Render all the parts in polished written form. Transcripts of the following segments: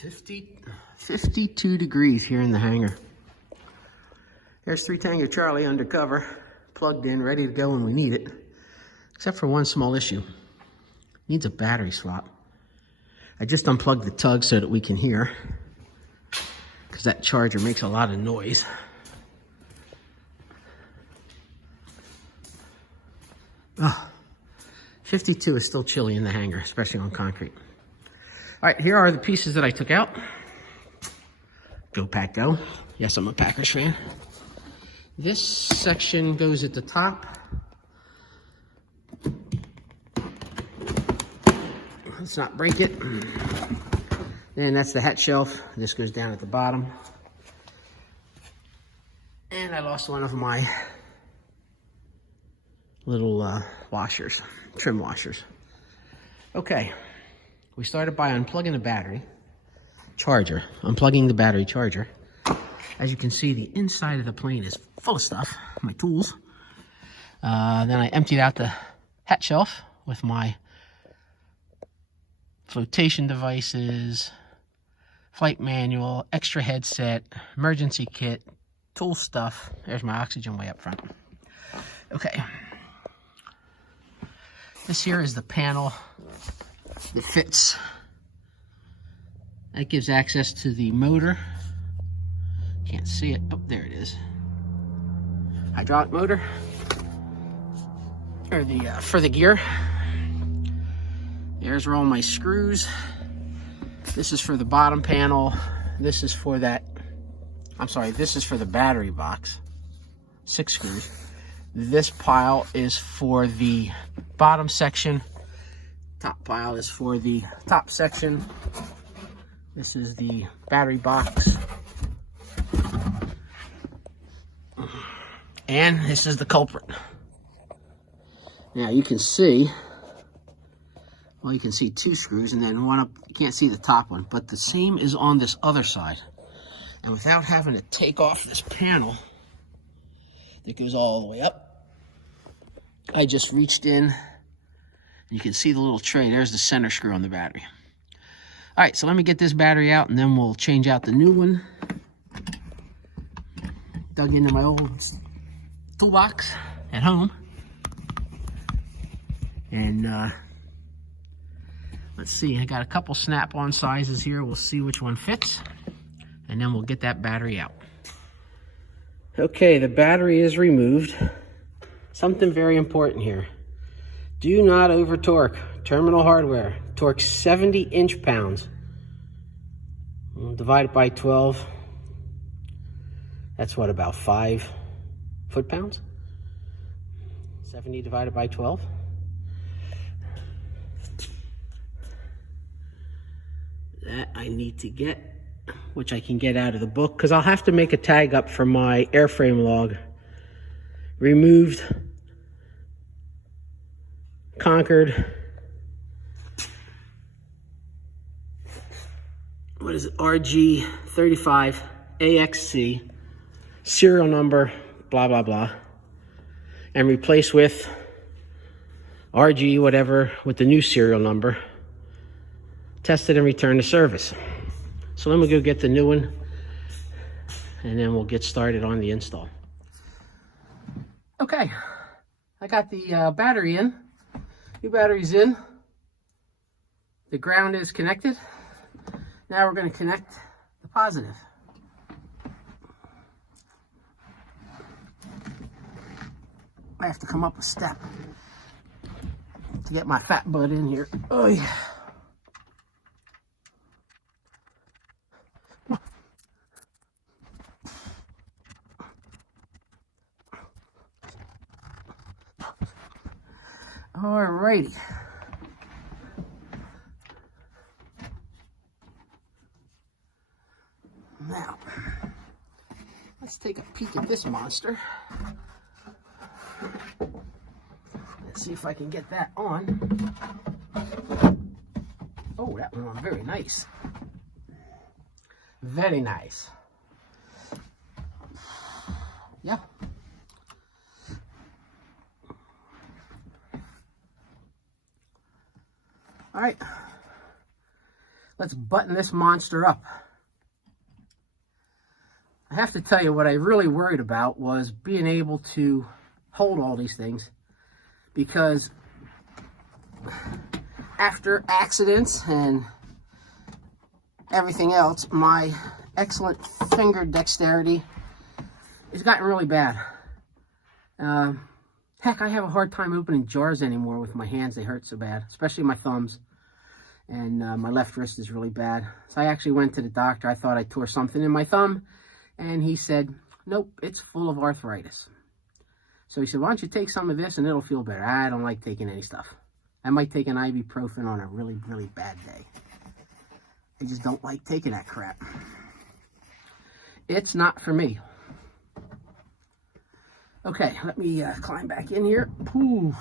52 degrees here in the hangar. There's 3 Tango Charlie undercover, plugged in, ready to go when we need it. Except for one small issue. Needs a battery swap. I just unplugged the tug so that we can hear, because that charger makes a lot of noise. Oh, 52 is still chilly in the hangar, especially on concrete. All right, here are the pieces that I took out. Go Pack Go. Yes, I'm a Packers fan. This section goes at the top. Let's not break it. And that's the hat shelf. This goes down at the bottom. And I lost one of my little washers, trim washers. Okay, we started by unplugging the battery charger, unplugging the battery charger. As you can see, the inside of the plane is full of stuff, my tools. Then I emptied out the hat shelf with my flotation devices, flight manual, extra headset, emergency kit, tool stuff. There's my oxygen way up front. Okay. This here is the panel that fits. That gives access to the motor. Can't see it. Oh, there it is. Hydraulic motor. Or the for the gear. There's where all my screws. This is for the bottom panel. This is for that. I'm sorry, this is for the battery box. 6 screws. This pile is for the bottom section. Top pile is for the top section. This is the battery box. And this is the culprit. Now you can see, well, you can see 2 screws and then one up. You can't see the top one, but the same is on this other side. And without having to take off this panel that goes all the way up, I just reached in. You can see the little tray. There's the center screw on the battery. All right, so let me get this battery out and then we'll change out the new one. Dug into my old toolbox at home. And let's see, I got a couple snap-on sizes here. We'll see which one fits. And then we'll get that battery out. Okay, the battery is removed. Something very important here. Do not over torque. Terminal hardware. Torque 70 inch-pounds. Divided by 12. That's what, about 5 foot-pounds? 70 divided by 12. That I need to get, which I can get out of the book, because I'll have to make a tag up for my airframe log. Removed Concorde, what is it, RG35 AXC, serial number, blah, blah, blah, and replace with RG whatever with the new serial number, tested and returned to service. So let me go get the new one, and then we'll get started on the install. Okay, I got the battery in. New battery's in. The ground is connected. Now we're going to connect the positive. I have to come up a step to get my fat butt in here. Oh yeah. Alrighty. Now, let's take a peek at this monster. Let's see if I can get that on. Oh, that went on very nice. Very nice. Yeah. All right. let's button this monster up. I have to tell you, what I really worried about was being able to hold all these things, because after accidents and everything else, my excellent finger dexterity has gotten really bad. Heck, I have a hard time opening jars anymore with my hands. They hurt so bad, especially my thumbs. And my left wrist is really bad. So I actually went to the doctor. I thought I tore something in my thumb. And he said, nope, it's full of arthritis. So he said, why don't you take some of this and it'll feel better. I don't like taking any stuff. I might take an ibuprofen on a really, really bad day. I just don't like taking that crap. It's not for me. Okay, let me climb back in here. Ooh.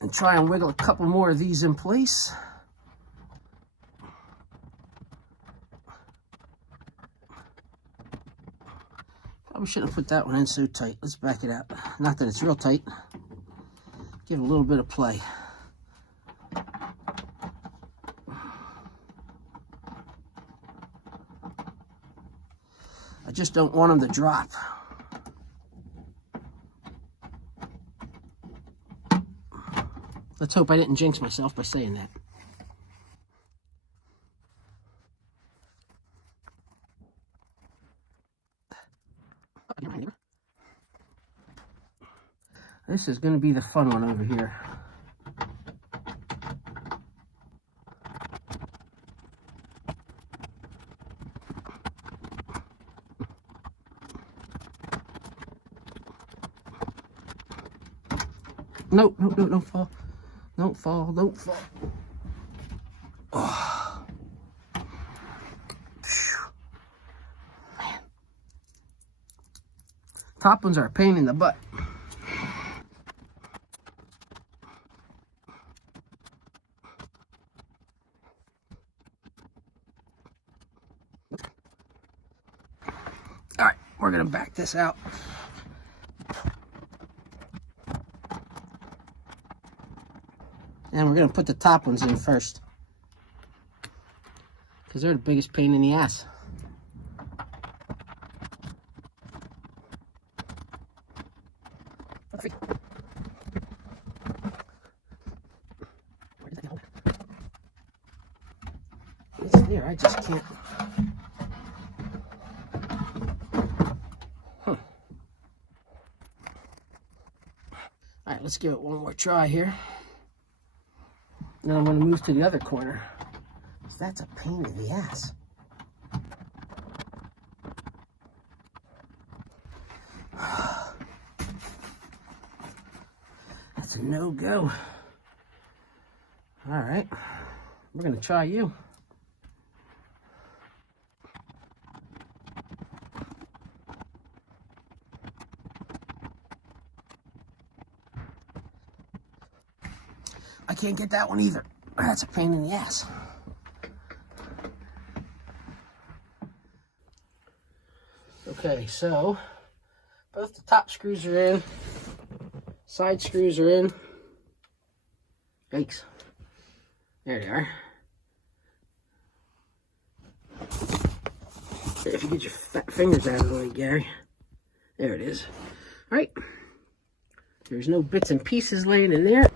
And try and wiggle a couple more of these in place. Probably shouldn't have put that one in so tight. Let's back it out. Not that it's real tight. Give it a little bit of play. I just don't want them to drop. Let's hope I didn't jinx myself by saying that. This is going to be the fun one over here. Nope, nope, nope, don't fall. Don't fall, don't fall. Oh. Man. Top ones are a pain in the butt. All right, we're gonna back this out. And we're going to put the top ones in first, because they're the biggest pain in the ass. Where did they hold it? It's there, I just can't. Huh. All right, let's give it one more try here. Now I'm going to move to the other corner, because that's a pain in the ass. That's a no-go. All right, we're going to try you. I can't get that one either. That's a pain in the ass. Okay, so both the top screws are in, side screws are in. Yikes. There they are. If you get your fat fingers out of the way, Gary. There it is. All right. There's no bits and pieces laying in there.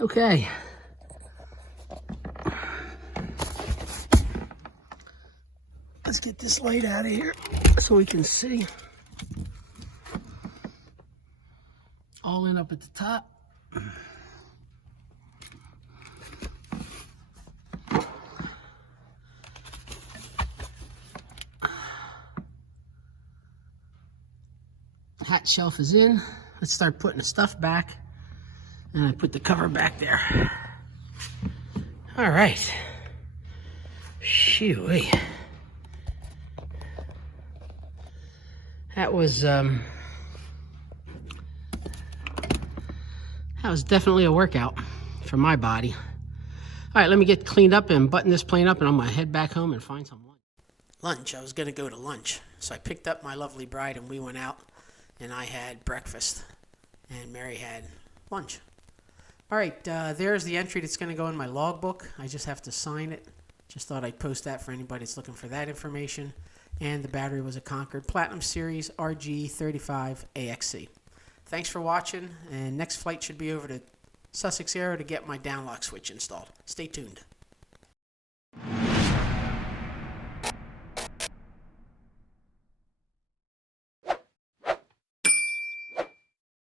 Okay. Let's get this light out of here so we can see. All in up at the top. Hat shelf is in. Let's start putting the stuff back. And I put the cover back there. All right. Shoo-wee. That was definitely a workout for my body. All right, let me get cleaned up and button this plane up, and I'm gonna head back home and find some lunch. I was gonna go to lunch. So I picked up my lovely bride and we went out, and I had breakfast and Mary had lunch. All right, there's the entry that's going to go in my logbook. I just have to sign it. Just thought I'd post that for anybody that's looking for that information. And the battery was a Concorde Platinum Series RG35 AXC. Thanks for watching, and next flight should be over to Sussex area to get my downlock switch installed. Stay tuned.